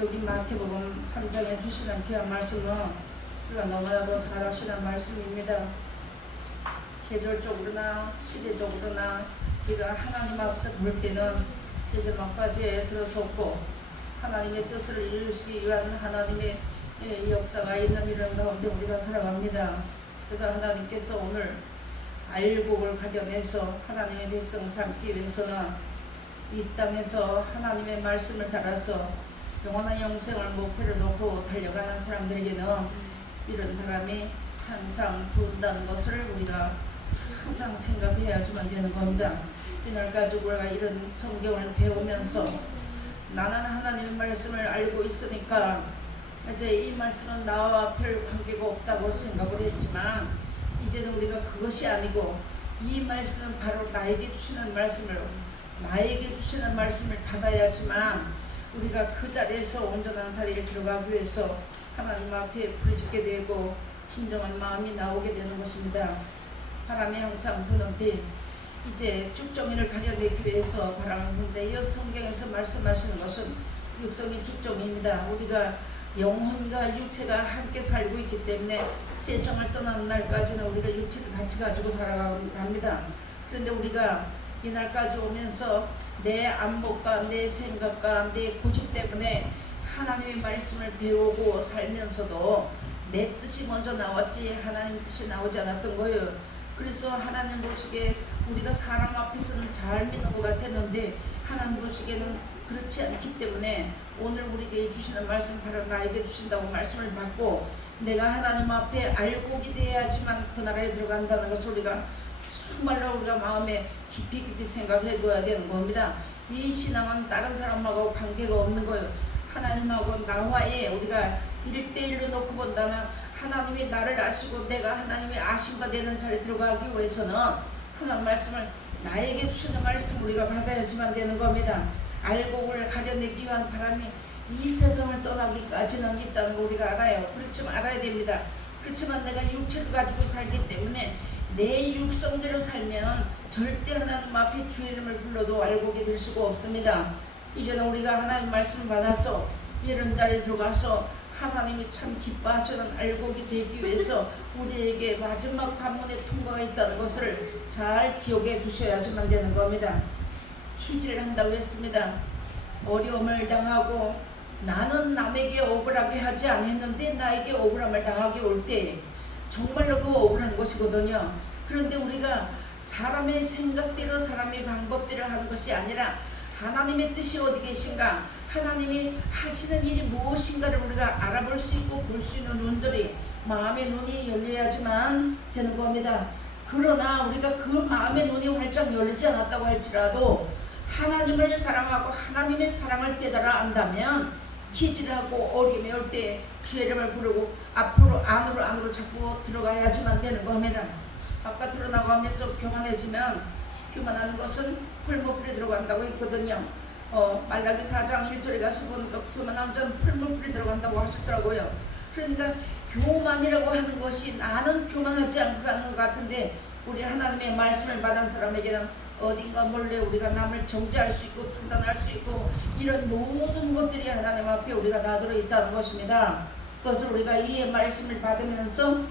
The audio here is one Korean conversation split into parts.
여기 마태복음 3장에 주시는 귀한 말씀은 우리가 너무나도 잘 아시는 말씀입니다. 계절적으로나 시대적으로나 우리가 하나님 앞에서 볼 때는 이제 막바지에 들어섰고 하나님의 뜻을 이루시기 위한 하나님의 역사가 있는 이런 가운데 우리가 살아갑니다. 그래서 하나님께서 오늘 알곡을 가려내서 하나님의 백성 삼기 위해서는 이 땅에서 하나님의 말씀을 따라서 영원한 영생을 목표로 놓고 달려가는 사람들에게는 이런 바람이 항상 분다는 것을 우리가 항상 생각해야지만 되는 겁니다. 이날 가지고 우리가 이런 성경을 배우면서 나는 하나님의 말씀을 알고 있으니까 이제 이 말씀은 나와 별 관계가 없다고 생각을 했지만 이제는 우리가 그것이 아니고 이 말씀은 바로 나에게 주시는 말씀을 받아야지만 우리가 그 자리에서 온전한 자리에 들어가기 위해서 하나님 앞에 부르짖게 되고 진정한 마음이 나오게 되는 것입니다. 바람이 항상 부는데 이제 쭉정이를 가려내기 위해서 바람을 부는데 이 성경에서 말씀하시는 것은 육성의 쭉정입니다. 우리가 영혼과 육체가 함께 살고 있기 때문에 세상을 떠나는 날까지는 우리가 육체를 같이 가지고 살아갑니다. 그런데 우리가 이날까지 오면서 내 안목과 내 생각과 내 고집 때문에 하나님의 말씀을 배우고 살면서도 내 뜻이 먼저 나왔지 하나님 뜻이 나오지 않았던 거예요. 그래서 하나님 보시기에 우리가 사람 앞에서는 잘 믿는 것 같았는데 하나님 보시기에는 그렇지 않기 때문에 오늘 우리에게 주시는 말씀 바로 나에게 주신다고 말씀을 받고 내가 하나님 앞에 알곡이 되어야지만 그 나라에 들어간다는 것을 우리가 정말로 우리가 마음에 깊이 생각해 둬야 되는 겁니다. 이 신앙은 다른 사람하고 관계가 없는 거예요. 하나님하고 나와의 우리가 1대1로 놓고 본다면 하나님이 나를 아시고 내가 하나님의 아심과 되는 자리에 들어가기 위해서는 하나님 말씀을 나에게 주시는 말씀 우리가 받아야지만 되는 겁니다. 알곡을 가려내기 위한 바람이 이 세상을 떠나기까지는 있다는 거 우리가 알아요. 그렇지만 알아야 됩니다. 그렇지만 내가 육체를 가지고 살기 때문에 내 육성대로 살면 절대 하나님 앞에 주의 이름을 불러도 알곡이 될 수가 없습니다. 이제는 우리가 하나님 말씀을 받아서 이런 자리에 들어가서 하나님이 참 기뻐하시는 알곡이 되기 위해서 우리에게 마지막 관문의 통과가 있다는 것을 잘 기억해 두셔야지만 되는 겁니다. 퀴즈를 한다고 했습니다. 어려움을 당하고 나는 남에게 억울하게 하지 않았는데 나에게 억울함을 당하게 올 때 정말로 그 억울한 것이거든요. 그런데 우리가 사람의 생각대로 사람의 방법대로 하는 것이 아니라 하나님의 뜻이 어디 계신가, 하나님이 하시는 일이 무엇인가를 우리가 알아볼 수 있고 볼 수 있는 눈들이 마음의 눈이 열려야지만 되는 겁니다. 그러나 우리가 그 마음의 눈이 활짝 열리지 않았다고 할지라도 하나님을 사랑하고 하나님의 사랑을 깨달아 안다면 기지를 하고 어려움이 올 때 주의 이름을 부르고 앞으로 안으로 자꾸 들어가야지만 되는 겁니다. 아까 들어나가면서 교만해지면 교만하는 것은 풀무불에 들어간다고 했거든요. 말라기 4장 1절에 가서 보니까 교만한 자는 풀무불에 들어간다고 하셨더라고요. 그러니까 교만이라고 하는 것이 나는 교만하지 않고 가는 것 같은데 우리 하나님의 말씀을 받은 사람에게는 어딘가 몰래 우리가 남을 정죄할 수 있고 판단할 수 있고 이런 모든 것들이 하나님 앞에 우리가 다 들어있다는 것입니다. 그것을 우리가 이 말씀을 받으면서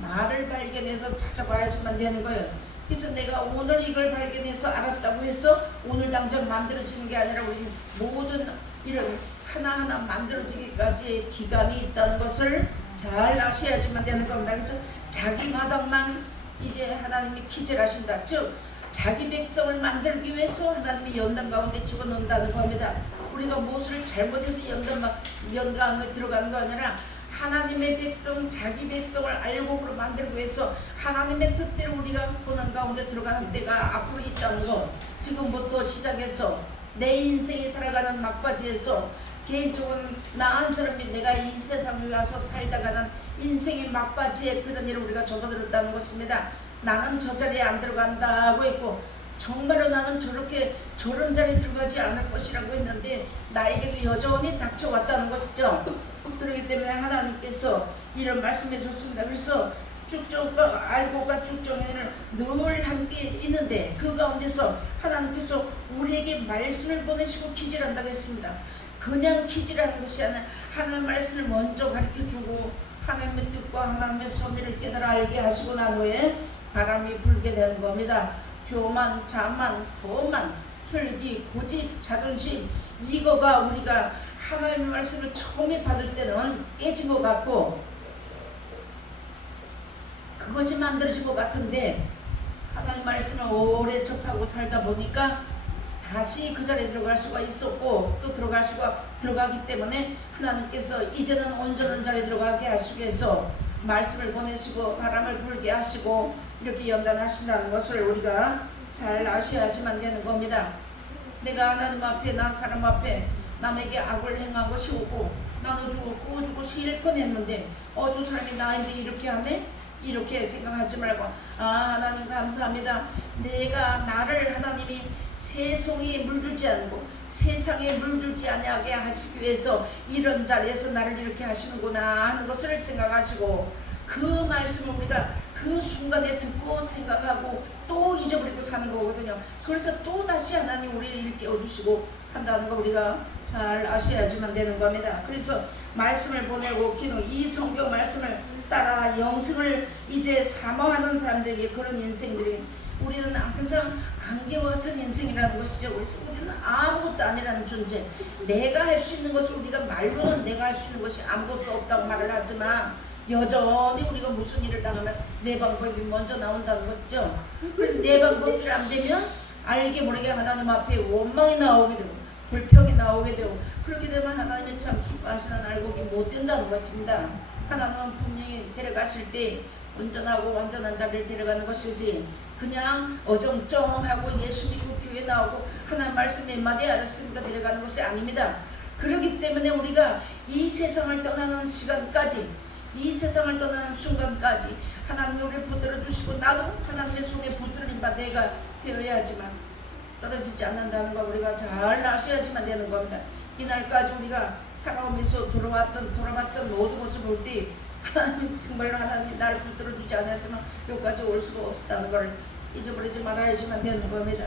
나를 발견해서 찾아봐야지만 되는 거예요. 그래서 내가 오늘 이걸 발견해서 알았다고 해서 오늘 당장 만들어지는 게 아니라 우리 모든 이런 하나하나 만들어지기까지의 기간이 있다는 것을 잘 아셔야지만 되는 겁니다. 그래서 자기 마당만 이제 하나님이 퀴즈를 하신다. 즉 자기 백성을 만들기 위해서 하나님이 연단 가운데 집어넣는다는 겁니다. 우리가 무엇을 잘못해서 연단 가운데 들어가는 거 아니라 하나님의 백성, 자기 백성을 알곡으로 만들기 위해서 하나님의 뜻대로 우리가 고난 가운데 들어가는 때가 앞으로 있다는 것. 지금부터 시작해서 내 인생이 살아가는 막바지에서 개인적으로 나 한 사람이 내가 이 세상에 와서 살다가는 인생의 막바지에 그런 일을 우리가 접어들었다는 것입니다. 나는 저 자리에 안 들어간다고 했고 정말로 나는 저런 자리에 들어가지 않을 것이라고 했는데 나에게도 여전히 닥쳐왔다는 것이죠. 그렇기 때문에 하나님께서 이런 말씀해 줬습니다. 그래서 쭉정과 알곡과 쭉정에는 늘 함께 있는데 그 가운데서 하나님께서 우리에게 말씀을 보내시고 기질한다고 했습니다. 그냥 기질하는 것이 아니라 하나님의 말씀을 먼저 가르쳐주고 하나님의 뜻과 하나님의 섭리를 깨달아 알게 하시고 난 후에 바람이 불게 되는 겁니다. 교만, 자만, 거만, 혈기, 고집, 자존심, 이거가 우리가 하나님의 말씀을 처음에 받을 때는 깨진 것 같고 그것이 만들어진 것 같은데 하나님 말씀을 오래 접하고 살다 보니까 다시 그 자리에 들어갈 수가 있었고 또 들어가기 때문에 하나님께서 이제는 온전한 자리에 들어가게 하시기 위해서 말씀을 보내시고 바람을 불게 하시고 이렇게 연단하신다는 것을 우리가 잘 아셔야지만 되는 겁니다. 내가 하나님 앞에 나 사람 앞에 남에게 악을 행한 것이 오고 나눠주고 구워주고 실컷 했는데 저 사람이 나인데 이렇게 하네? 이렇게 생각하지 말고 하나님 감사합니다. 내가 나를 하나님이 세속에 물들지 않고 세상에 물들지 아니하게 하시기 위해서 이런 자리에서 나를 이렇게 하시는구나 하는 것을 생각하시고 그 말씀을 우리가 그 순간에 듣고 생각하고 또 잊어버리고 사는 거거든요. 그래서 또 다시 하나님 우리를 일깨워 주시고 한다는 거 우리가 잘 아셔야지만 되는 겁니다. 그래서 말씀을 보내고 기도 이 성경 말씀을 따라 영성을 이제 사모하는 사람들에게 그런 인생들이 우리는 항상 안개와 같은 인생이라는 것이죠. 그래서 우리는 아무것도 아니라는 존재. 내가 할 수 있는 것을 우리가 말로는 내가 할 수 있는 것이 아무것도 없다고 말을 하지만 여전히 우리가 무슨 일을 당하면 내 방법이 먼저 나온다는 거죠. 그래서 내 방법이 안 되면 알게 모르게 하나님 앞에 원망이 나오게 되고 불평이 나오게 되고 그렇게 되면 하나님은 참 기뻐하시는 알곡이 못 된다는 것입니다. 하나님은 분명히 데려가실 때 온전하고 완전한 자리를 데려가는 것이지 그냥 어정쩡하고 예수 믿고 교회 나오고 하나님 말씀 몇 마디 알았으니까 데려가는 것이 아닙니다. 그렇기 때문에 우리가 이 세상을 떠나는 시간까지 이 세상을 떠나는 순간까지 하나님이 우리를 붙들어 주시고 나도 하나님의 손에 붙들린 바 내가 되어야지만 떨어지지 않는다는 거 우리가 잘 아셔야지만 되는 겁니다. 이날까지 우리가 살아오면서 돌아봤던 모든 것을 볼 때 하나님 정말로 하나님이 나를 붙들어 주지 않았으면 여기까지 올 수가 없었다는 걸 잊어버리지 말아야지만 되는 겁니다.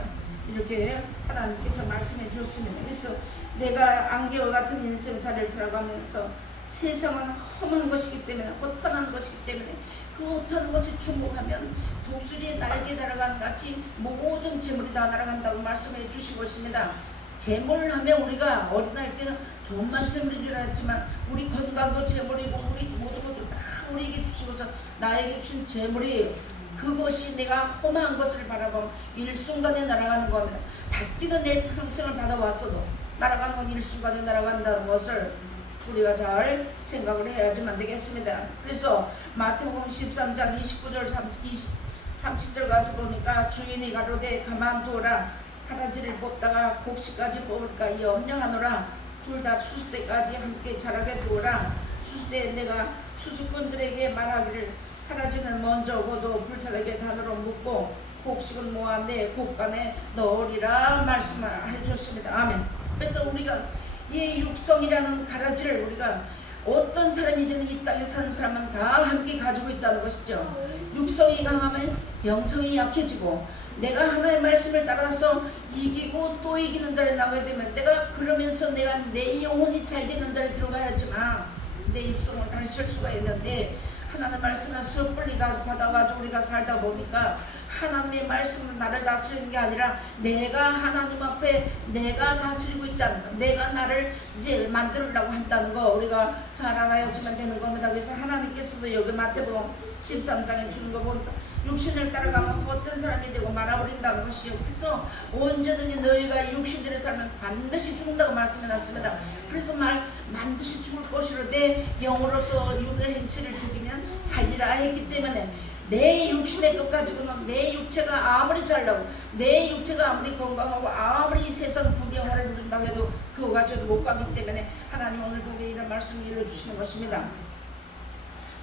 이렇게 하나님께서 말씀해 주셨습니다. 그래서 내가 안개와 같은 인생살이를 살아가면서 세상은 험한 것이기 때문에 허탄한 것이기 때문에 그 허탄한 것이 충분하면 독수리의 날개 날아간 같이 모든 재물이 다 날아간다고 말씀해 주신 것입니다. 재물을 하면 우리가 어린아이 때는 돈만 재물인 줄 알았지만 우리 건강도 재물이고 우리 모든 것도 다 우리에게 주시고서 나에게 주신 재물이 그것이 내가 험한 것을 바라보면 일순간에 날아가는 겁니다. 받기는 내 평생을 받아왔어도 날아가는 건 일순간에 날아간다는 것을 우리가 잘 생각을 해야지만 되겠습니다. 그래서 마태복음 13장 29절 30절 가서 보니까 주인이 가로되 가만두어라 가라지를 뽑다가 곡식까지 뽑을까 염려하노라 둘 다 추수 때까지 함께 자라게 두어라 추수 때 내가 추수꾼들에게 말하기를 가라지는 먼저 오고도 불사르게 단으로 묶고 곡식은 모아 내 곡간에 넣으리라 말씀해 주셨습니다. 아멘. 그래서 우리가 이 육성이라는 가라지를 우리가 어떤 사람이든 이 땅에 사는 사람은 다 함께 가지고 있다는 것이죠. 육성이 강하면 영성이 약해지고 내가 하나님의 말씀을 따라서 이기고 또 이기는 자리에 나가게 되면 내가 그러면서 내가 내 영혼이 잘 되는 자리에 들어가야지만 내 육성을 다시 쓸 수가 있는데 하나님의 말씀을 섣불리 받아가지고 우리가 살다 보니까 하나님의 말씀은 나를 다스리는 게 아니라 내가 하나님 앞에 내가 다스리고 있다는 거 내가 나를 이제 만들려고 한다는 거 우리가 잘 알아야지만 되는 겁니다. 그래서 하나님께서도 여기 마태복음 13장에 주는 거 보니까 육신을 따라가면 어떤 사람이 되고 말아버린다는 것이요. 그래서 언제든지 너희가 육신대로 살면 반드시 죽는다고 말씀해놨습니다. 그래서 반드시 죽을 것이로되 영으로서 육의 행실을 죽이면 살리라 했기 때문에 내 육신의 것 가지고는 내 육체가 아무리 잘나고 내 육체가 아무리 건강하고 아무리 세상 부귀영화를 누린다고 해도 그거 가지고 못 가기 때문에 하나님 오늘도 우리에게 이런 말씀을 일러주시는 것입니다.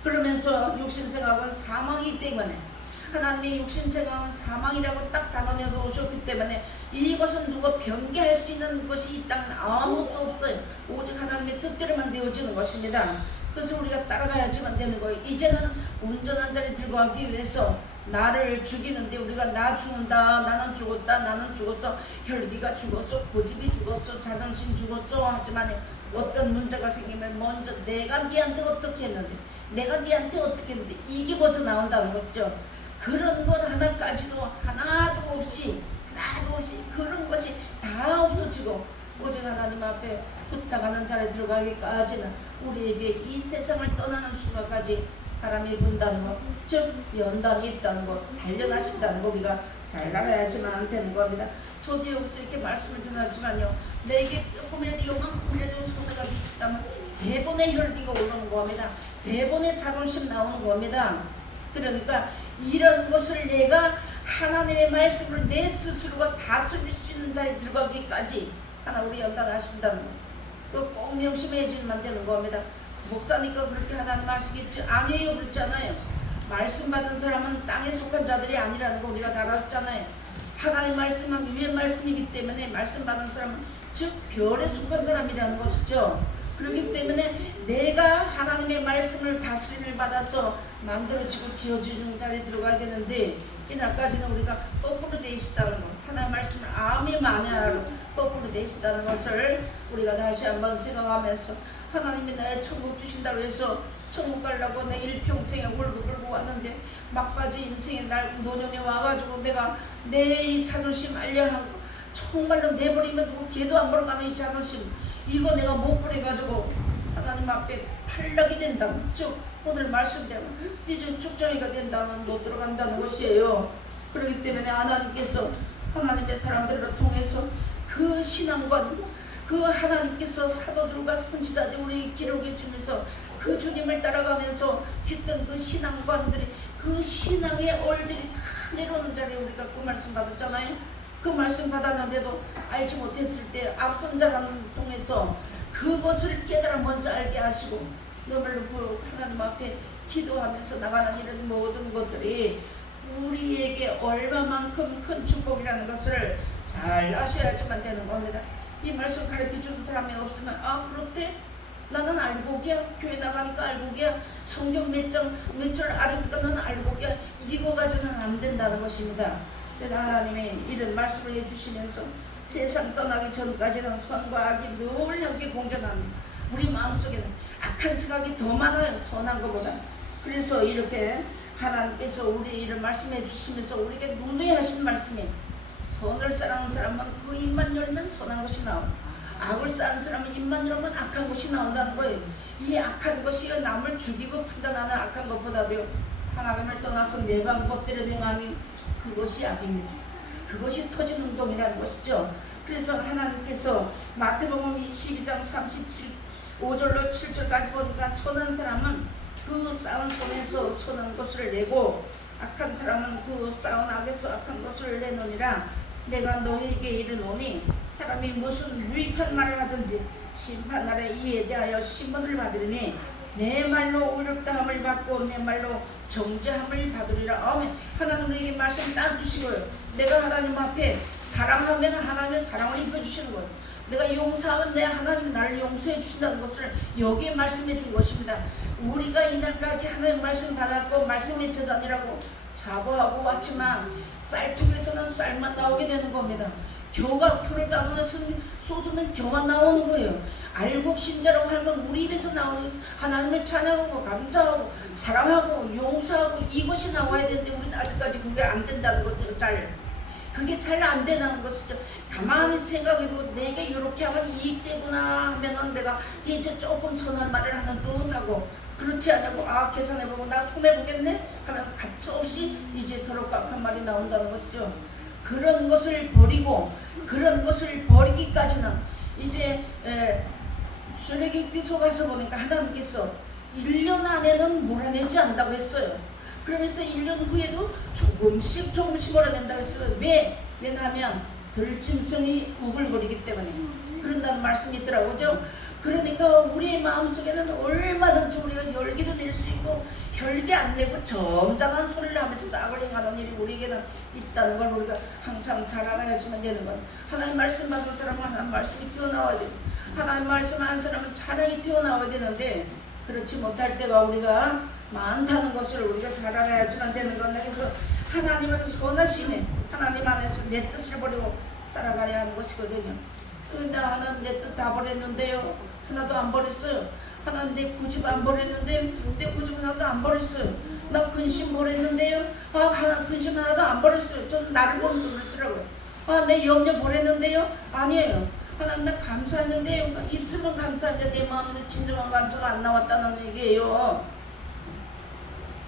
그러면서 육신생각은 사망이기 때문에 하나님의 육신생각은 사망이라고 딱 단언해 놓으셨기 때문에 이것은 누가 변개할 수 있는 것이 이 땅은 아무것도 없어요. 오직 하나님의 뜻대로만 되어지는 것입니다. 그래서 우리가 따라가야지만 되는 거예요. 이제는 온전한 자리 들고 가기 위해서 나를 죽이는데 우리가 나 죽는다, 나는 죽었다, 나는 죽었어, 혈기가 죽었어, 고집이 죽었어, 자존심 죽었어 하지만 어떤 문제가 생기면 먼저 내가 니한테 어떻게 했는데, 내가 니한테 어떻게 했는데, 이게 먼저 나온다는 거죠. 그런 것 하나까지도 하나도 없이 그런 것이 다 없어지고 오직 하나님 앞에 부탁하는 자리에 들어가기까지는 우리에게 이 세상을 떠나는 순간까지 바람이 분다는 것, 즉 연단이 있다는 것, 단련하신다는 것 우리가 잘 알아야지만 되는 겁니다. 저도 여기서 이렇게 말씀을 전하지만요, 내게 조금이라도 요만큼이라도 손해가 미쳤다면 대본의 혈기가 올라오는 겁니다. 대본의 자존심 나오는 겁니다. 그러니까 이런 것을 내가 하나님의 말씀을 내 스스로가 다스릴 수 있는 자리에 들어가기까지 하나 우리 연단하신다는 것, 꼭 명심해 주면 되는 겁니다. 목사니까 그렇게 하나님 하시겠지? 아니에요, 그렇잖아요. 말씀 받은 사람은 땅에 속한 자들이 아니라는 거 우리가 다 알았잖아요. 하나님 말씀은 위의 말씀이기 때문에 말씀 받은 사람은 즉 별에 속한 사람이라는 것이죠. 그렇기 때문에 내가 하나님의 말씀을 다스림을 받아서 만들어지고 지어지는 자리에 들어가야 되는데, 이날까지는 우리가 거꾸로 되어 있다는 것, 하나님의 말씀을 아미 마냐로 거꾸로 되어 있다는 것을 우리가 다시 한번 생각하면서, 하나님이 나의 천국 주신다고 해서 천국 가려고 내 일평생에 월급을 모았는데 막바지 인생의 날 노년에 와가지고 내가 내 이 자존심 알려하고 정말로 내버리면 누구 개도 안 보러 가는 이 자존심, 이거 내가 못 버려가지고 하나님 앞에 탈락이 된다면, 즉 오늘 말씀대로 이제 축정이가 된다면 못 들어간다는 것이에요. 그렇기 때문에 하나님께서 하나님의 사람들을 통해서 그 신앙관, 그 하나님께서 사도들과 선지자들 우리 기록해 주면서 그 주님을 따라가면서 했던 그 신앙관들이, 그 신앙의 얼들이 다 내려오는 자리에 우리가 그 말씀 받았잖아요. 그 말씀 받았는데도 알지 못했을 때 앞선 자를 통해서 그것을 깨달아 먼저 알게 하시고 너를 하나님 앞에 기도하면서 나가는 이런 모든 것들이 우리에게 얼마만큼 큰 축복이라는 것을 잘 아셔야지만 되는 겁니다. 이 말씀 가르쳐주는 사람이 없으면 아 그렇대? 나는 알고기야. 교회 나가니까 알고기야. 성경 몇 줄 알으니까 너는 알고기야. 이거 가지고는 안 된다는 것입니다. 그래서 하나님이 이런 말씀을 해주시면서 세상 떠나기 전까지는 선과 악이 늘 함께 공존합니다. 우리 마음속에는 악한 생각이 더 많아요, 선한 것보다. 그래서 이렇게 하나님께서 우리 이런 말씀해 주시면서 우리에게 누누이 하신 말씀이, 선을 쌓는 사람은 그 입만 열면 선한 것이 나오고 악을 쌓는 사람은 입만 열면 악한 것이 나온다는 거예요. 이 악한 것이 남을 죽이고 판단하는 악한 것보다도요, 하나님을 떠나서 내 방법대로 행하니 그것이 악입니다. 그것이 터진 운동이라는 것이죠. 그래서 하나님께서 마태복음 22장 35절로 7절까지 보니까 선한 사람은 그 쌓은 손에서 선한 것을 내고 악한 사람은 그 쌓은 악에서 악한 것을 내노니라. 내가 너희에게 이르노니 사람이 무슨 유익한 말을 하든지 심판날에 이에 대하여 심문을 받으리니 내 말로 의롭다함을 받고 내 말로 정죄함을 받으리라. 아멘. 하나님 우리에게 말씀 딱 주시고요. 내가 하나님 앞에 사랑하면 하나님의 사랑을 입혀주시는 거예요. 내가 용서하면 내 하나님 나를 용서해 주신다는 것을 여기에 말씀해 준 것입니다. 우리가 이날까지 하나님 말씀 받았고 말씀의 재단이라고 자부하고 왔지만 쌀통에서는 쌀만 나오게 되는 겁니다. 겨가 풀을 따르는 쏟으면 겨만 나오는 거예요. 알고 신자라고 하면 우리 입에서 나오는 하나님을 찬양하고 감사하고 사랑하고 용서하고 이것이 나와야 되는데 우리는 아직까지 그게 안 된다는 거죠. 그게 잘 안 되는 것이죠. 가만히 생각해보고 내게 이렇게 하면 이익되구나 하면은 내가 이제 조금 선한 말을 하는 듯하고, 그렇지 않냐고 아 계산해보고 나 손해보겠네 하면 가차없이 이제 더럽고 악한 말이 나온다는 것이죠. 그런 것을 버리고 그런 것을 버리기까지는 이제 출애굽기서 가서 보니까 하나님께서 1년 안에는 몰아내지 않는다고 했어요. 그러면서 1년 후에도 조금씩 몰아낸다고 했어요. 왜냐하면 들짐승이 우글거리기 때문에 그런다는 말씀이 있더라고요. 그러니까 우리의 마음속에는 얼마든지 우리가 열기도 낼 수 있고 혈기 안 내고 점잖은 소리를 하면서 악을 행하는 일이 우리에게는 있다는 걸 우리가 항상 잘 알아야지만 되는 건, 하나님 말씀 받은 사람은 하나님 말씀이 튀어나와야 되고 하나님 말씀 한 사람은 찬양이 튀어나와야 되는데 그렇지 못할 때가 우리가 많다는 것을 우리가 잘 알아야지만 되는 건데, 그래서 하나님은 선하시네. 하나님 안에서 내 뜻을 버리고 따라가야 하는 것이거든요. 그런데 하나님 내 뜻 다 버렸는데요, 하나도 안 버렸어요. 하나님 내 고집 안 버렸는데 내 고집 하나도 안 버렸어요. 나 근심 버렸는데요, 하나 근심 하나도 안 버렸어요. 저는 나를 보는 눈을 뜨라고요. 내 염려 버렸는데요, 아니에요. 하나님 나 감사했는데요, 입술은 감사한데 내 마음에서 진정한 감사가 안 나왔다는 얘기예요.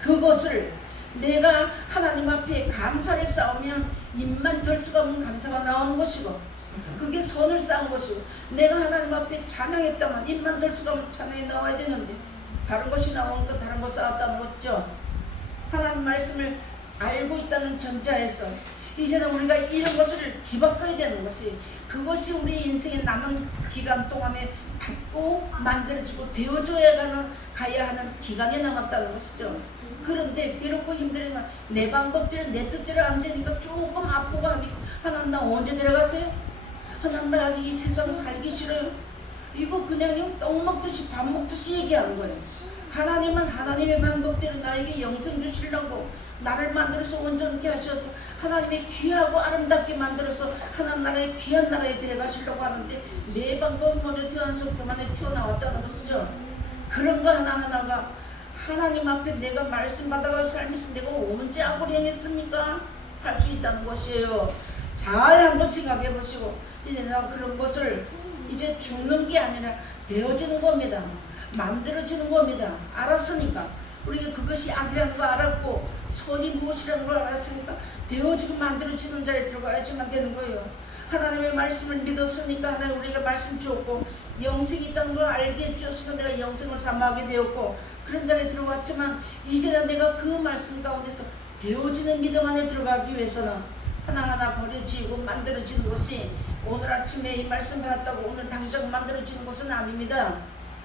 그것을 내가 하나님 앞에 감사를 쌓으면 입만 털 수가 없는 감사가 나오는 것이고, 그게 선을 쌓은 것이고, 내가 하나님 앞에 찬양했다면 입만 털 수가 없는 찬양이 나와야 되는데 다른 것이 나오니까 다른 것 쌓았다는 거죠. 하나님 말씀을 알고 있다는 전제하에서 이제는 우리가 이런 것을 뒤바꿔야 되는 것이, 그것이 우리 인생의 남은 기간 동안에 받고 만들어지고 되어줘야 가야 하는 기간이 남았다는 것이죠. 그런데 비록 힘들지만 내 방법대로 내 뜻대로 안 되니까 조금 아프고 하니, 하나님 나 언제 들어가세요? 하나님 나 아직 이 세상 살기 싫어요. 이거 그냥 떡 먹듯이 밥 먹듯이 얘기하는 거예요. 하나님은 하나님의 방법대로 나에게 영생 주시려고 나를 만들어서 온전케 하셔서 하나님의 귀하고 아름답게 만들어서 하나님 나라의 귀한 나라에 들어가시려고 하는데, 내 방법은 먼저 태어나서 그만에 튀어나왔다는 것이죠. 그런 거 하나하나가 하나님 앞에 내가 말씀 받아가 살면서 내가 언제 악을 행했습니까? 할 수 있다는 것이에요. 잘 한번 생각해 보시고, 이제 나 그런 것을 이제 죽는 게 아니라 되어지는 겁니다. 만들어지는 겁니다. 알았으니까, 우리가 그것이 악이라는 거 알았고 선이 무엇이라는 걸 알았으니까 되어지고 만들어지는 자리에 들어가야지만 되는 거예요. 하나님의 말씀을 믿었으니까 하나님 우리가 말씀 주었고, 영생이 있다는 걸 알게 해주셨으니까 내가 영생을 사모하게 되었고, 그런 자리에 들어갔지만 이제는 내가 그 말씀 가운데서 되어지는 믿음 안에 들어가기 위해서는 하나하나 버려지고 만들어지는 것이, 오늘 아침에 이 말씀 받았다고 오늘 당장 만들어지는 것은 아닙니다.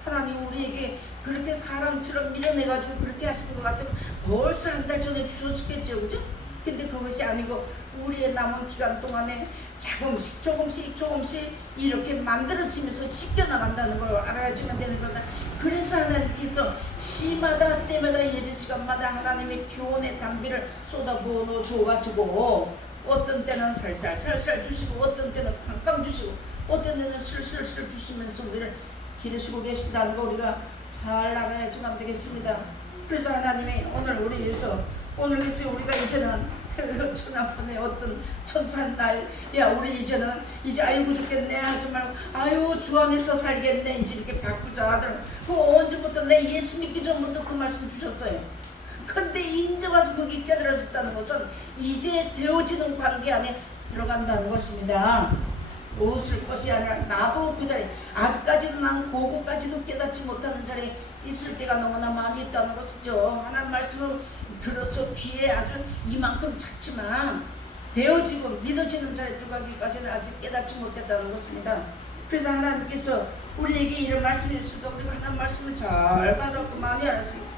하나님 우리에게 그렇게 사람처럼 밀어내가지고 그렇게 하시는 것 같으면 벌써 한 달 전에 주셨겠죠, 그죠? 근데 그것이 아니고 우리의 남은 기간 동안에 조금씩 이렇게 만들어지면서 씻겨나간다는 걸 알아야지만 되는 거다. 그래서 하나님께서 시마다 때마다 예배 시간마다 하나님의 교훈의 단비를 쏟아부어 줘가지고, 어떤 때는 살살 주시고 어떤 때는 쾅쾅 주시고 어떤 때는 슬슬 주시면서 우리를 기르시고 계신다는 거 우리가 잘 알아야지만 되겠습니다. 그래서 하나님이 오늘 우리 위해서, 오늘 글쎄 우리가 이제는 천하번에 어떤 천사한 날, 야 우리 이제는 이제 아이고 죽겠네 하지 말고 아유 주 안에서 살겠네 이제 이렇게 바꾸자 하더라고요. 그 언제부터 내 예수 믿기 전부터 그 말씀 주셨어요. 근데 이제 와서 거기 깨달아졌다는 것은 이제 되어지는 관계 안에 들어간다는 것입니다. 웃을 것이 아니라 나도 그 자리에, 아직까지도 난 그거까지도 깨닫지 못하는 자리에 있을 때가 너무나 많이 있다는 것이죠. 하나님 말씀을 들어서 귀에 아주 이만큼 찼지만 되어지고 믿어지는 자리에 들어가기까지는 아직 깨닫지 못했다는 것입니다. 그래서 하나님께서 우리에게 이런 말씀을 주시고 우리가 하나님 말씀을 잘 받았고 많이 알았어요.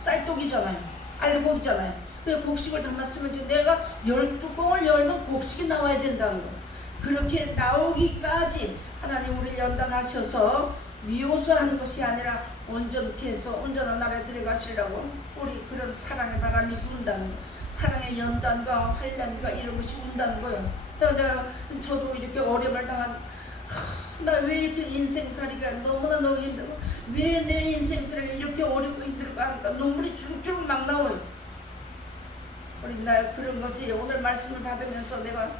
쌀떡이잖아요. 알곡이잖아요. 왜 곡식을 담았으면 내가 12봉을 열면 곡식이 나와야 된다는 거. 그렇게 나오기까지 하나님 우리를 연단하셔서 미워서하는 것이 아니라 온전케 해서 온전한 나라에 들어가시려고 우리 그런 사랑의 바람이 분다는 거, 사랑의 연단과 환란과 이런 것이 운다는 거예요. 저도 이렇게 어려움을 당한, 나 왜 이렇게 인생살이가 너무나 힘들고 왜 내 인생살이가 이렇게 어렵고 힘들고 하니까 눈물이 주룩주룩 막 나와요. 우리 나 그런 것이 오늘 말씀을 받으면서 내가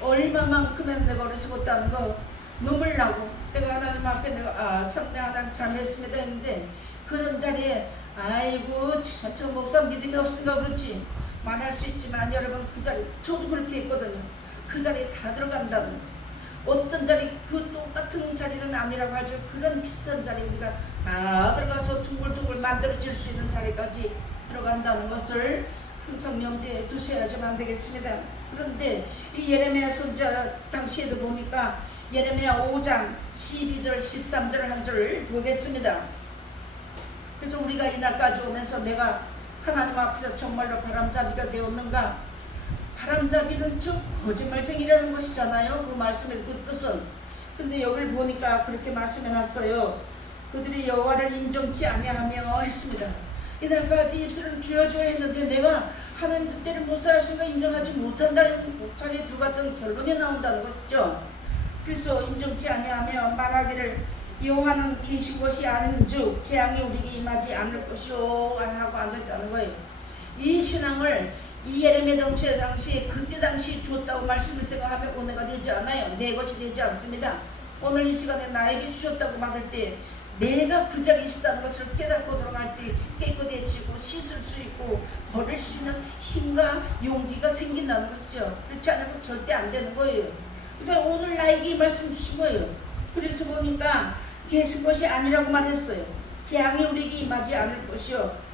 얼마만큼은 내가 어리석었다는 거 눈물 나고, 내가 하나님 앞에 내가 참 내가 하나님 잘못했습니다 했는데, 그런 자리에 아이고 저 목사 믿음이 없으니까 그렇지 말할 수 있지만 여러분 그 자리, 저도 그렇게 했거든요. 그 자리에 다 들어간다는 거죠. 어떤 자리, 그 똑같은 자리는 아니라고 하죠. 그런 비슷한 자리 우리가 다 들어가서 둥글둥글 만들어질 수 있는 자리까지 들어간다는 것을 항상 염두에 두셔야지만 안 되겠습니다. 그런데 이 예레미야 선지자 당시에도 보니까 예레미야 5장 12절 13절 한 절 보겠습니다. 그래서 우리가 이날까지 오면서 내가 하나님 앞에서 정말로 바람잡이가 되었는가? 바람잡이는 즉 거짓말쟁이라는 것이잖아요. 그 말씀의 그 뜻은. 근데 여기를 보니까 그렇게 말씀해놨어요. 그들이 여호와를 인정치 아니하며 했습니다. 이날까지 입술을 쥐어줘야 했는데 내가 하나님 뜻대로 못 살았으니까 인정하지 못한다는 자리에 들어갔던 결론이 나온다는 거죠. 그래서 인정치 아니하며 말하기를 여호와는 계신 것이 아닌즉 재앙이 우리에게 임하지 않을 것이오 하고 앉아있다는 거예요. 이 신앙을 이 예레미야 당시에 그때 당시 주었다고 말씀을 생각하면 오늘가 되지 않아요. 내 것이 되지 않습니다. 오늘 이 시간에 나에게 주셨다고 받을 때 내가 그 자리에 있다는 것을 깨닫고 들어갈 때 깨끗해지고 씻을 수 있고 버릴 수 있는 힘과 용기가 생긴다는 것이죠. 그렇지 않으면 절대 안 되는 거예요. 그래서 오늘 나에게 이 말씀 주신 거예요. 그래서 보니까 계신 것이 아니라고 말했어요. 재앙이 우리에게 임하지 않을 것이요.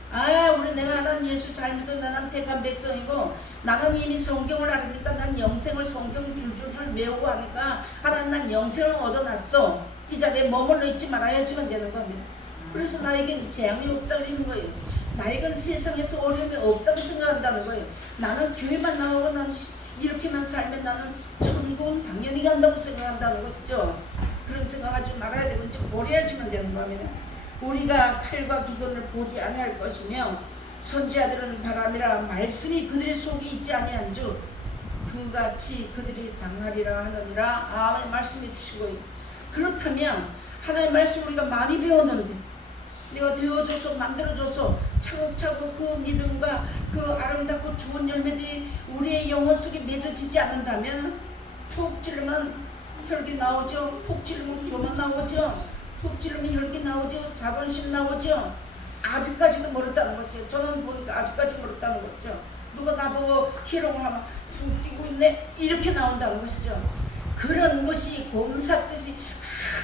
우리 내가 하나님 예수 잘 믿고 나는 택한 백성이고 나는 이미 성경을 알았으니까 난 영생을 성경 줄줄줄 외우고 하니까 하나님 난 영생을 얻어놨어. 이 자리에 머물러 있지 말아야지만 되는 겁니다. 그래서 나에겐 재앙이 없다고 그러는 거예요. 나에겐 세상에서 어려움이 없다고 생각한다는 거예요. 나는 교회만 나오고 나는 이렇게만 살면 나는 천국은 당연히 간다고 생각한다는 것이죠. 그런 생각하지 말아야 되고 이제 버려야지만 되는 겁니다. 우리가 칼과 기근을 보지 아니할 것이며 선지자들은 바람이라 말씀이 그들의 속에 있지 아니한즉 그같이 그들이 당하리라 하느니라. 아멘. 말씀해 주시고 그렇다면 하나님의 말씀 우리가 많이 배웠는데 내가 되어줘서 만들어줘서 차곡차곡 그 믿음과 그 아름답고 좋은 열매들이 우리의 영혼 속에 맺어지지 않는다면 푹 찌르면 혈기 나오죠. 푹 찌르면 교만 나오죠. 푹 찌르면 혈기 나오죠. 자존심 나오죠. 아직까지도 멀었다는 것이죠. 저는 보니까 아직까지 멀었다는 거죠. 누가 나보고 희롱하면 웃기고 있네 이렇게 나온다는 것이죠. 그런 것이 곰삭듯이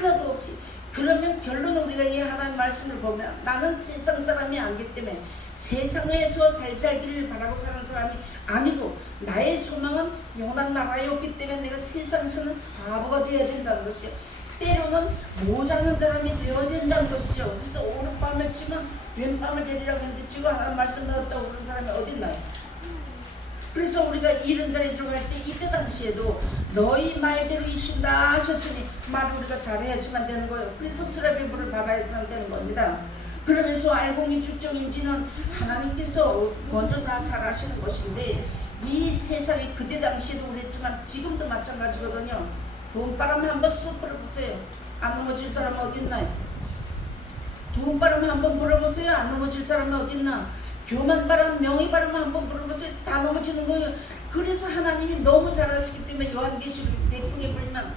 하나도 없이. 그러면 결론은 우리가 이 하나님 말씀을 보면 나는 세상 사람이 아니기 때문에 세상에서 잘 살기를 바라고 사는 사람이 아니고 나의 소망은 영원한 나라였기 때문에 내가 세상에서는 바보가 되어야 된다는 것이죠. 때로는 모자란 사람이 되어야 된다는 것이죠. 그래서 오른밤을 치면 왼밤을 되리라고 했는데 지금 하나님 말씀 나왔다고 그런 사람이 어디 있나요? 그래서 우리가 이런 자리에 들어갈 때 이때 당시에도 너희 말대로 이신다 하셨으니 말을 우리가 잘해야지만 되는 거예요. 그래서 스라비 불을 받아야지만 되는 겁니다. 그러면서 알공이 축정인지는 하나님께서 먼저 다 잘 아시는 것인데 이 세상이 그때 당시에도 그랬지만 지금도 마찬가지거든요. 돈바람 한번 쑥 불어보세요. 안 넘어질 사람은 어디 있나요? 돈바람 한번 불어보세요. 안 넘어질 사람은 어디 있나? 교만바람, 명의바람 한번 불어보세요. 다 넘어지는 거예요. 그래서 하나님이 너무 잘하시기 때문에 요한계시록 대풍이 불면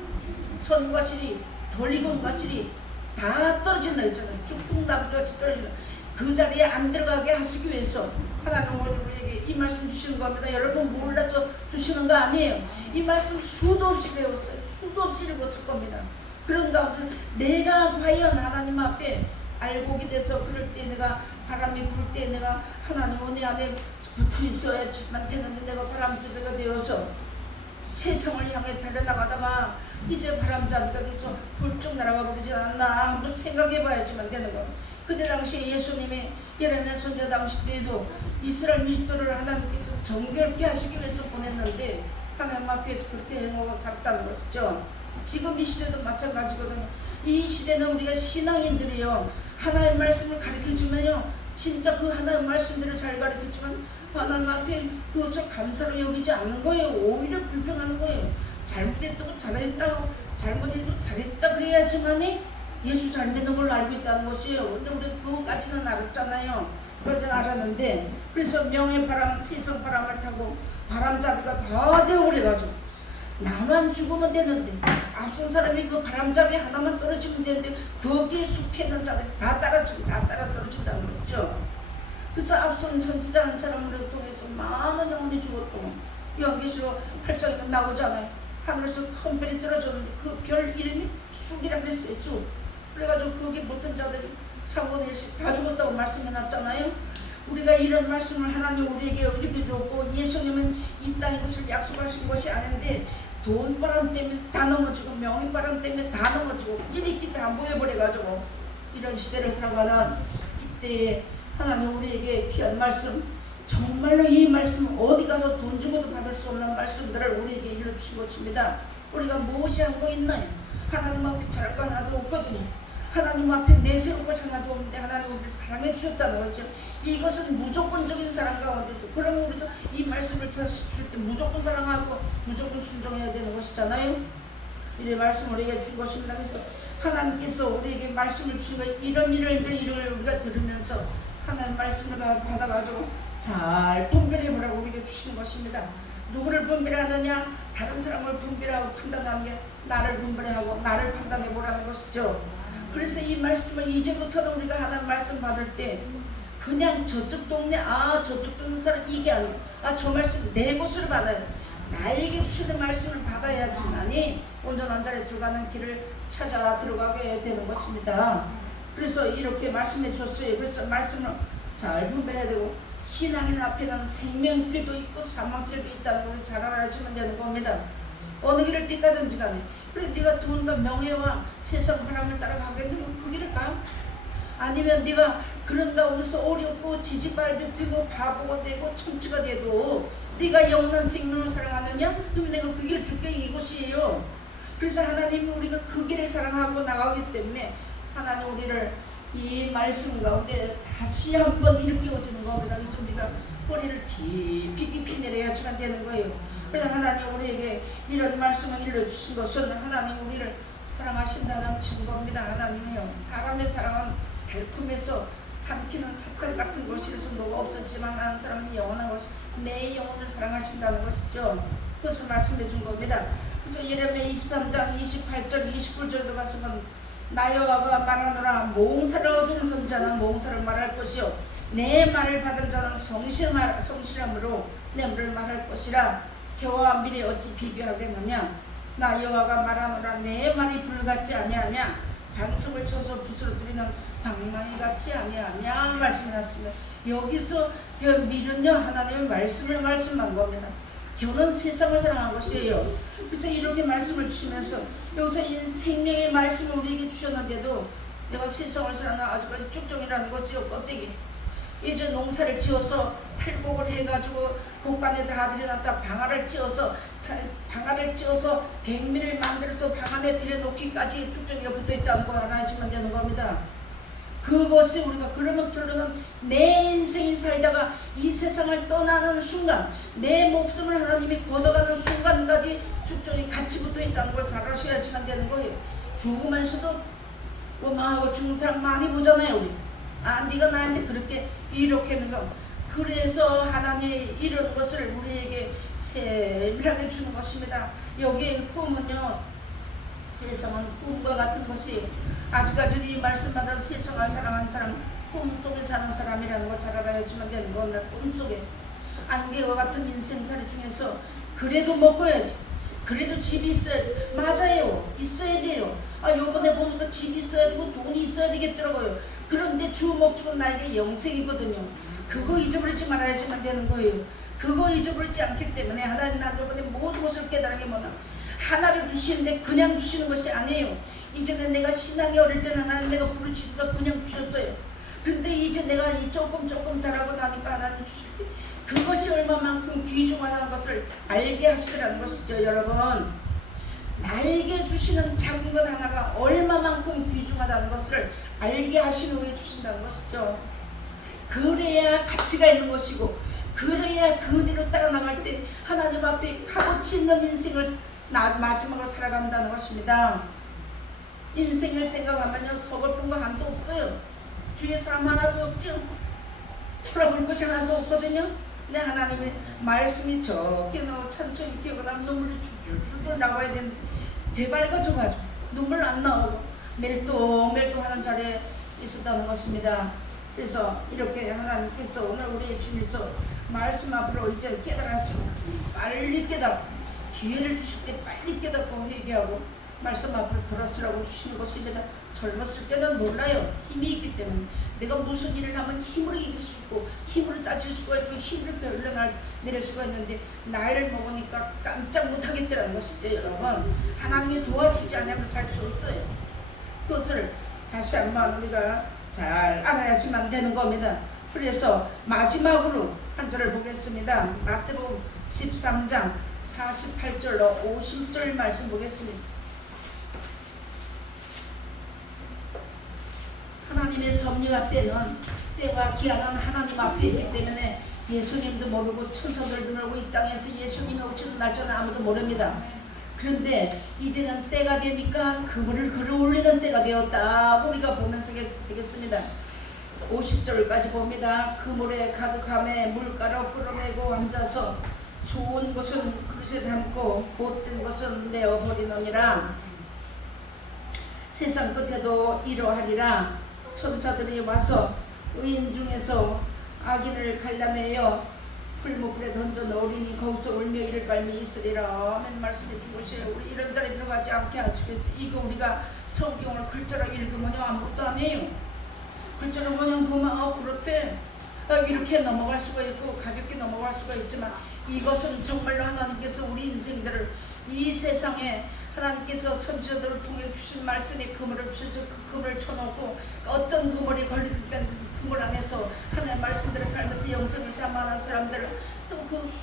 선과 실이 돌리곤과 실이 다 떨어진다 했잖아요. 쭉풍나무같이 떨어진다. 그 자리에 안 들어가게 하시기 위해서 하나님 우리에게 이 말씀 주시는 겁니다. 여러분 몰라서 주시는 거 아니에요. 이 말씀 수도 없이 배웠어요. 수도 없이 읽었을 겁니다. 그런 가운데 내가 과연 하나님 앞에 알곡이 돼서 그럴 때 내가 바람이 불 때 내가 하나님 내 안에 붙어 있어야지만 되는데 내가 바람잡이가 되어서 세상을 향해 달려나가다가 이제 바람잡이가 돼서 훌쩍 날아가 버리지 않나 한번 생각해 봐야지만 되는 겁니다. 그때 당시에 예수님이 예레미야 선지자 당시 때에도 이스라엘 민족들을 하나님께서 정결케 하시기 위해서 보냈는데 하나님 앞에서 그렇게 행하고 살았다는 것이죠. 지금 이 시대도 마찬가지거든요. 이 시대는 우리가 신앙인들이요 하나님의 말씀을 가르쳐주면요 진짜 그 하나님의 말씀들을 잘 가르쳐주면 하나님 앞에 그것을 감사로 여기지 않는 거예요. 오히려 불평하는 거예요. 잘못했다고 잘했다고 잘못해도 잘했다 그래야지만이 예수 잘 믿는 걸로 알고 있다는 것이에요. 근데 우리 그거까지는 알았잖아요. 그러진 알았는데 그래서 명예바람 세상 바람을 타고 바람잡이가 다 되어버려가지고 나만 죽으면 되는데 앞선 사람이 그 바람잡이 하나만 떨어지면 되는데 거기에 숲에 있는 자들이 다 따라지고 다 따라 떨어진다는 거죠. 그래서 앞선 선지자 한 사람을 통해서 많은 영혼이 죽었고 요한계시록 8장에 나오잖아요. 하늘에서 큰 별이 떨어졌는데 그 별 이름이 쑥이라고 했어요. 쑥. 그래가지고 거기 못한 자들이 3분의 1씩 다 죽었다고 말씀해놨잖아요. 우리가 이런 말씀을 하나님 우리에게 이렇게 줬고 예수님은 이 땅의 것을 약속하신 것이 아닌데 돈바람 때문에 다 넘어지고 명예바람 때문에 다 넘어지고 이리끼리 다 모여버려가지고 이런 시대를 살아가는 이때에 하나님 우리에게 귀한 말씀 정말로 이 말씀 어디 가서 돈 주고도 받을 수 없는 말씀들을 우리에게 일러주신 것입니다. 우리가 무엇이 한 거 있나요? 하나님 앞에 잘할 거 하나도 없거든요. 하나님 앞에 내세운 것이 하나 좋은데 하나님 우리를 사랑해 주셨다는 거죠. 이것은 무조건적인 사랑 가운데서, 그러면 우리도 이 말씀을 들었을 때 무조건 사랑하고 무조건 순종해야 되는 것이잖아요. 이 말씀을 우리에게 준 것입니다. 그래서 하나님께서 우리에게 말씀을 주신 거, 이런 일을 우리가 들으면서 하나님 말씀을 받아가지고 잘 분별해보라고 우리에게 주신 것입니다. 누구를 분별하느냐? 다른 사람을 분별하고 판단하는 게 나를 분별하고 나를 판단해보라는 것이죠. 그래서 이 말씀을 이제부터는 우리가 하나님 말씀 받을 때 그냥 저쪽 동네 저쪽 동네 사람 이게 아니고 저 말씀 내 것으로 받아요. 나에게 주시는 말씀을 받아야지만이 온전한 자리에 들어가는 길을 찾아 들어가게 되는 것입니다. 그래서 이렇게 말씀해 줬어요. 그래서 말씀을 잘 분별해야 되고, 신앙인 앞에는 생명길도 있고 사망길도 있다는 걸 잘 알아야지만 되는 겁니다. 어느 길을 뛰가든지 간에. 그래 네가 돈과 명예와 세상 바람을 따라가겠냐면 그 길을 가? 아니면 네가 그런 가운데서 어렵고 지지발붙이고 바보가 되고 천치가 돼도 네가 영원한 생명을 사랑하느냐? 그럼 내가 그 길을 줄게, 이것이에요. 그래서 하나님은 우리가 그 길을 사랑하고 나가기 때문에 하나님 우리를 이 말씀 가운데 다시 한번 일깨워주는 겁니다. 그래서 우리가 머리를 깊이 내려야지만 되는 거예요. 그래서 하나님 우리에게 이런 말씀을 일러주신 것은 하나님 우리를 사랑하신다는 증거입니다. 하나님이요, 사람의 사랑은 달콤해서 삼키는 사탕 같은 것이라서 뭐가 없었지만 하는 사람은 영원한 것이 내 영혼을 사랑하신다는 것이죠. 그것을 말씀해 준 겁니다. 그래서 예레미야 23장 28절 29절도 말씀은 나 여호와가 말하노라, 몽사를 얻은 선자는 몽사를 말할 것이요 내 말을 받은 자는 성실함으로 내 말을 말할 것이라. 겨와 밀이 어찌 비교하겠느냐? 나 여호와가 말하노라, 내 말이 불같지 아니하냐? 반석을 쳐서 붓으로 들이는 방망이 같지 아니하냐? 말씀해놨습니다. 여기서 밀은요 하나님의 말씀을 말씀한 겁니다. 겨는 세상을 사랑한 것이에요. 그래서 이렇게 말씀을 주시면서 여기서 이 생명의 말씀을 우리에게 주셨는데도 내가 세상을 사랑한 아직까지 쭉정이라는 거지요. 껍데기. 이제 농사를 지어서 탈곡을 해가지고 곡간에 다 들여놨다 방아를 찧어서 백미를 만들어서 방 안에 들여놓기까지 쭉정이가 붙어있다는 거 하나 해주면 되는 겁니다. 그것이 우리가, 그러면 결론은 내 인생이 살다가 이 세상을 떠나는 순간, 내 목숨을 하나님이 걷어가는 순간까지 쭉정이 같이 붙어있다는 걸 잘 아셔야지만 되는 거예요. 죽으면서도 원망하고 죽는 사람 많이 보잖아요. 우리 네가 나한테 그렇게 이렇게 하면서. 그래서 하나님이 이런 것을 우리에게 세밀하게 주는 것입니다. 여기에 꿈은요, 세상은 꿈과 같은 것이, 아직까지 이 말씀 받아서 세상을 사랑하는 사람, 꿈속에 사는 사람이라는 걸 잘 알아야지만 되는 건데, 꿈속에 안개와 같은 인생살이 중에서 그래도 먹어야지, 그래도 집이 있어야지. 맞아요, 있어야 돼요. 요번에 보니까 집이 있어야 되고 돈이 있어야 되겠더라고요. 그런데 주 목적은 나에게 영생이거든요. 그거 잊어버리지 말아야지만 되는 거예요. 그거 잊어버리지 않기 때문에 하나님 나를 이번에 모든 것을 깨달은 게 뭐냐, 하나를 주시는데 그냥 주시는 것이 아니에요. 이제는 내가 신앙이 어릴 때는 하나님 내가 부르짖으니까 그냥 주셨어요. 근데 이제 내가 조금 자라고 나니까 하나님 주실 때 그것이 얼마만큼 귀중하다는 것을 알게 하시더라는 것이죠. 여러분, 나에게 주시는 작은 것 하나가 얼마만큼 귀중하다는 것을 알게 하신 후에 주신다는 것이죠. 그래야 가치가 있는 것이고, 그래야 그 뒤로 따라 나갈 때 하나님 앞에 값어치 있는 인생을 마지막으로 살아간다는 것입니다. 인생을 생각하면요, 서글픈 거 하나도 없어요. 주위에 사람 하나도 없죠. 돌아볼 것이 하나도 없거든요. 근데 하나님의 말씀이 적게 나오고 찬송이 끼고 나면 눈물이 줄줄 나와야 되는데 되밟아져가지고 눈물 안 나오고 멜똥멜똥하는 자리에 있었다는 것입니다. 그래서 이렇게 하나님께서 오늘 우리의 주님께서 말씀 앞으로 이제 깨달았어. 빨리 깨닫고 기회를 주실 때 빨리 깨닫고 회개하고 말씀 앞으로 들었으라고 주시는 것입니다. 젊었을 때는 몰라요. 힘이 있기 때문에 내가 무슨 일을 하면 힘으로 이길 수 있고 힘으로 따질 수가 있고 힘으로 변론을 내릴 수가 있는데 나이를 먹으니까 깜짝 못하겠더라는 것이죠. 여러분, 하나님이 도와주지 않으면 살 수 없어요. 그것을 다시 한번 우리가 잘 알아야지만 되는 겁니다. 그래서 마지막으로 한 절을 보겠습니다. 마태복음 13장 48절로 50절 말씀 보겠습니다. 하나님의 섭리가 때와 기한은 하나님 앞에 있기 때문에 예수님도 모르고 천사들도 모르고 이 땅에서 예수님이 오시는 날짜는 아무도 모릅니다. 그런데 이제는 때가 되니까 그물을 걸어올리는 때가 되었다. 우리가 보면서 되겠습니다. 50절까지 봅니다. 그물에 가득함에 물가로 끌어내고 앉아서 좋은 것은 그릇에 담고 못된 것은 내어버리느니라. 세상 끝에도 이러하리라. 천사들이 와서 의인 중에서 악인을 갈라내어 풀무불에 던져 넣으리니 거기서 울며 이를 갈미 있으리라. 아멘. 말씀해 주시려. 우리 이런 자리에 들어가지 않게 하시겠어요. 이거 우리가 성경을 글자로 읽으면요 아무것도 아니에요. 글자로 그냥 보면 그렇대 이렇게 넘어갈 수가 있고 가볍게 넘어갈 수가 있지만 이것은 정말로 하나님께서 우리 인생들을 이 세상에 하나님께서 선지자들을 통해 주신 말씀의 그물을 주셔서 그 그물을 쳐놓고 어떤 그물이 걸리든 그 그물 안에서 하나님의 말씀들을 살면서 영생을 잠하는 사람들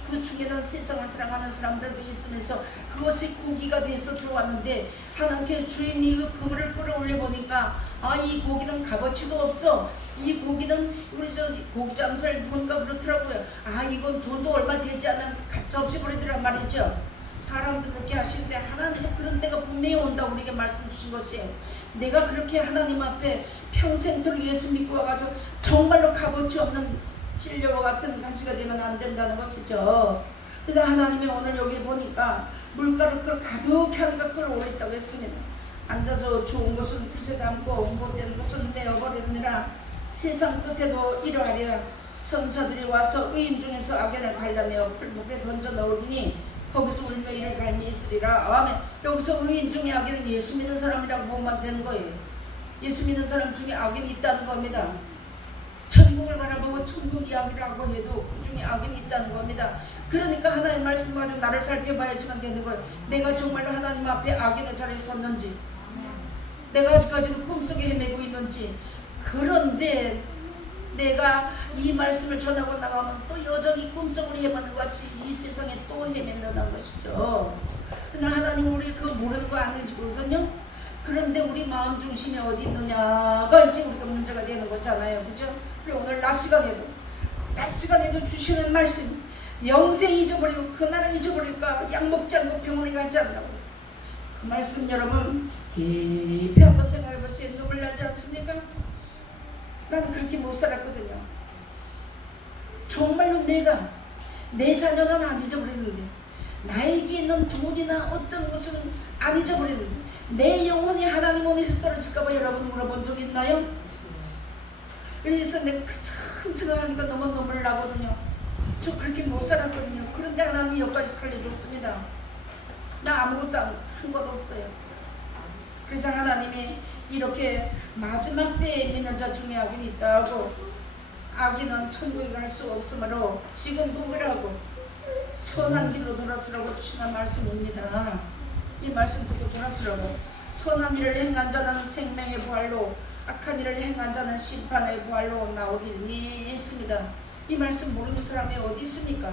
그 중에는 세상을 사랑하는 사람들도 있으면서 그것이 고기가 돼서 들어왔는데 하나님께 주인이 그 그물을 끌어올려 보니까 이 고기는 값어치도 없어. 이 고기는 우리 고기 장사를 보니까 그렇더라고요. 이건 돈도 얼마 되지 않은 가차없이 버리더란 말이죠. 사람들 그렇게 하시는데 하나님도 그런 때가 분명히 온다고 우리에게 말씀 주신 것이에요. 내가 그렇게 하나님 앞에 평생토록 예수 믿고 와가지고 정말로 값어치 없는 진료와 같은 가시가 되면 안 된다는 것이죠. 그래서 하나님이 오늘 여기 보니까 물가루 가득히 한가 끌어올렸다고 했습니다. 앉아서 좋은 것은 그릇에 담고 못된 것은 내어버리느니라. 세상 끝에도 이러하리라. 천사들이 와서 의인 중에서 악인을 갈라내어 풀무불에 던져 넣으리니 거기서 울며 이를 갈미 있으리라. 아멘. 여기서 의인 중에 악인은 예수 믿는 사람이라고 보면 되는 거예요. 예수 믿는 사람 중에 악인이 있다는 겁니다. 천국을 바라보고 천국 이야기라고 해도 그 중에 악인이 있다는 겁니다. 그러니까 하나님 말씀 가지고 나를 살펴봐야지만 되는 거예요. 내가 정말로 하나님 앞에 악인의 자리에 섰는지, 내가 아직까지도 꿈속에 헤매고 있는지. 그런데 내가 이 말씀을 전하고 나가면 또 여전히 꿈속으로 헤매는 것 같이 이 세상에 또 헤맨다는 것이죠. 그러나 하나님 우리 그거 모르는 거 아니거든요. 그런데 우리 마음 중심이 어디 있느냐가 이제 우리가 문제가 되는 거잖아요. 그죠? 그리고 오늘 낮 시간에도 주시는 말씀, 영생 잊어버리고 그날은 잊어버릴까 약 먹지 않고 병원에 가지 않는다고. 그 말씀 여러분 깊이 한번 생각해 보세요. 눈물 나지 않습니까? 나는 그렇게 못 살았거든요. 정말로 내 자녀는 안 잊어버리는데, 나에게 있는 돈이나 어떤 것은 안 잊어버리는데, 내 영혼이 하나님 원에서 떨어질까봐 여러분 물어본 적 있나요? 그래서 내가 참 생각하니까 너무 눈물 나거든요. 저 그렇게 못 살았거든요. 그런데 하나님이 여기까지 살려줬습니다. 나 아무것도 한 것도 없어요. 그래서 하나님이 이렇게 마지막 때에 믿는 자 중에 악인이 있다고, 악인은 천국에 갈 수 없으므로 지금 누구라고 선한 길로 돌아서라고 주시는 말씀입니다. 이 말씀 듣고 돌아서라고. 선한 일을 행한 자는 생명의 부활로, 악한 일을 행한 자는 심판의 부활로 나오리니 했습니다. 이 말씀 모르는 사람이 어디 있습니까?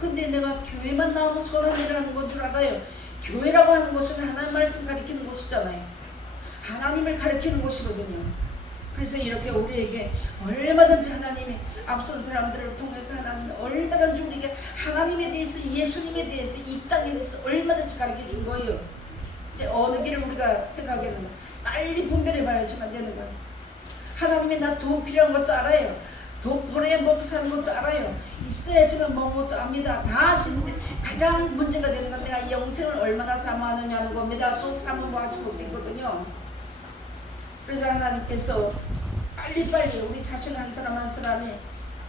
근데 내가 교회만 나오면 선한 일을 하는 건 줄 알아요. 교회라고 하는 것은 하나님 말씀 가리키는 곳이잖아요. 하나님을 가리키는 곳이거든요. 그래서 이렇게 우리에게 얼마든지 하나님이 앞선 사람들을 통해서 하나님 얼마든지 우리에게 하나님에 대해서, 예수님에 대해서, 이 땅에 대해서 얼마든지 가르쳐 준 거예요. 이제 어느 길을 우리가 택하겠는가, 빨리 분별해 봐야지만 되는 거예요. 하나님이 나 돈 필요한 것도 알아요. 돈 벌어야 먹고 사는 것도 알아요. 있어야지만 먹는 것도 압니다. 다 아시는데 가장 문제가 되는 건 내가 영생을 얼마나 사모하느냐는 겁니다. 좀 사모도 하지 못했거든요. 그래서 하나님께서 빨리빨리 우리 자신 한 사람 한 사람이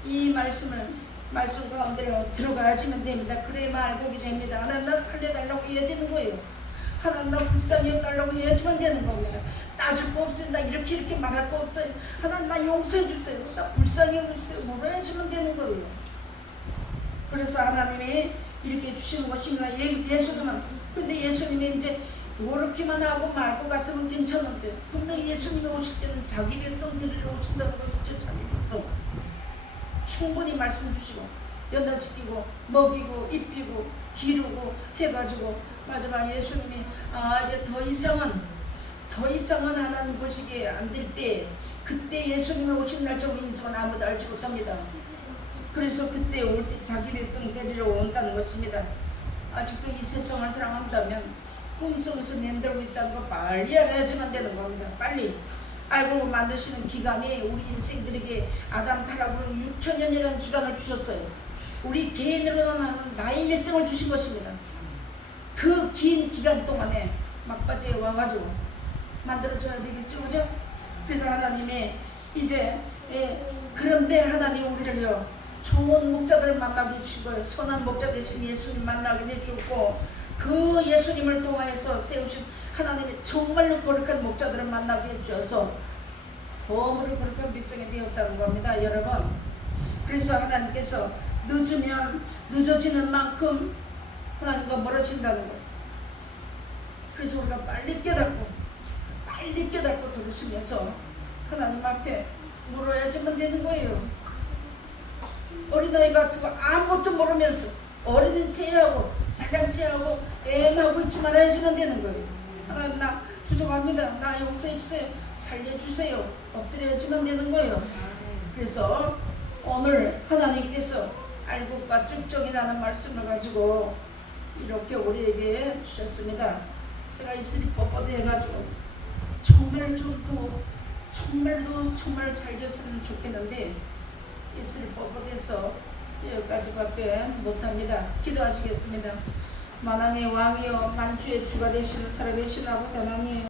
이 말씀 가운데로 들어가야지만 됩니다. 그래야 말복이 됩니다. 하나님 나 살려달라고 해야 되는 거예요. 하나님 나 불쌍히 해달라고 해야지만 되는 겁니다. 따질 거 없어요. 나 이렇게 말할 거 없어요. 하나님 나 용서해 주세요. 나 불쌍히 해주세요. 물어야지만 되는 거예요. 그래서 하나님이 이렇게 주시는 것입니다. 예수님은, 근데 예수님이 이제 이렇게만 하고 말 것 같으면 괜찮은데, 분명히 예수님이 오실 때는 자기 백성 데리러 오신다는 것이죠. 자기 백성 충분히 말씀 주시고 연단시키고 먹이고 입히고 기르고 해가지고 마지막 예수님이 이제 더 이상은 하나님 보시기에 안 될 때 그때 예수님이 오신 날짜고 인생은 아무도 알지 못합니다. 그래서 그때 올 때 자기 백성 데리러 온다는 것입니다. 아직도 이 세상을 사랑한다면 꿈속에서 낸다고 있다는 거 빨리 알아야지만 되는 겁니다. 빨리 알고 만드시는 기간이 우리 인생들에게 아담 타락으로 6천년이라는 기간을 주셨어요. 우리 개인으로는 나의 일생을 주신 것입니다. 그 긴 기간 동안에 막바지에 와가지고 만들어줘야 되겠죠, 그죠? 그래서 하나님의 이제 그런데 하나님 우리를요 좋은 목자들을 만나게 해주시고 선한 목자 대신 예수님 만나게 해주고 그 예수님을 통하여서 세우신 하나님의 정말로 거룩한 목자들을 만나게 해주셔서 덤으로 거룩한 백성이 되었다는 겁니다, 여러분. 그래서 하나님께서 늦으면 늦어지는 만큼 하나님과 멀어진다는 거예요. 그래서 우리가 빨리 깨닫고 들으시면서 하나님 앞에 물어야지만 되는 거예요. 어린아이 같은 거 아무것도 모르면서 어린인 체하고 자랑체하고 애하고 있지 말아야지만 되는 거예요. 하나님 나 부족합니다. 나 용서해주세요. 살려주세요. 엎드려야지만 되는 거예요. 그래서 오늘 하나님께서 알곡과 쭉정이라는 말씀을 가지고 이렇게 우리에게 주셨습니다. 제가 입술이 뻣뻣해가지고 정말 좋고 정말 잘 됐으면 좋겠는데 입술이 뻣뻣해서 여기까지밖에 못합니다. 기도하시겠습니다. 만왕의 왕이여 만주의 주가 되시는 살아계신 아버지 하나님,